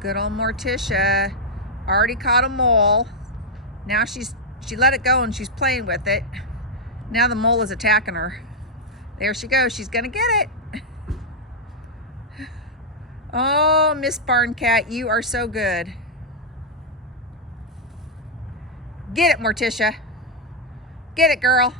Good old Morticia. Already caught a mole. Now she let it go and she's playing with it. Now the mole is attacking her. There she goes. She's gonna get it. Oh, Miss Barn Cat, you are so good. Get it, Morticia. Get it, girl.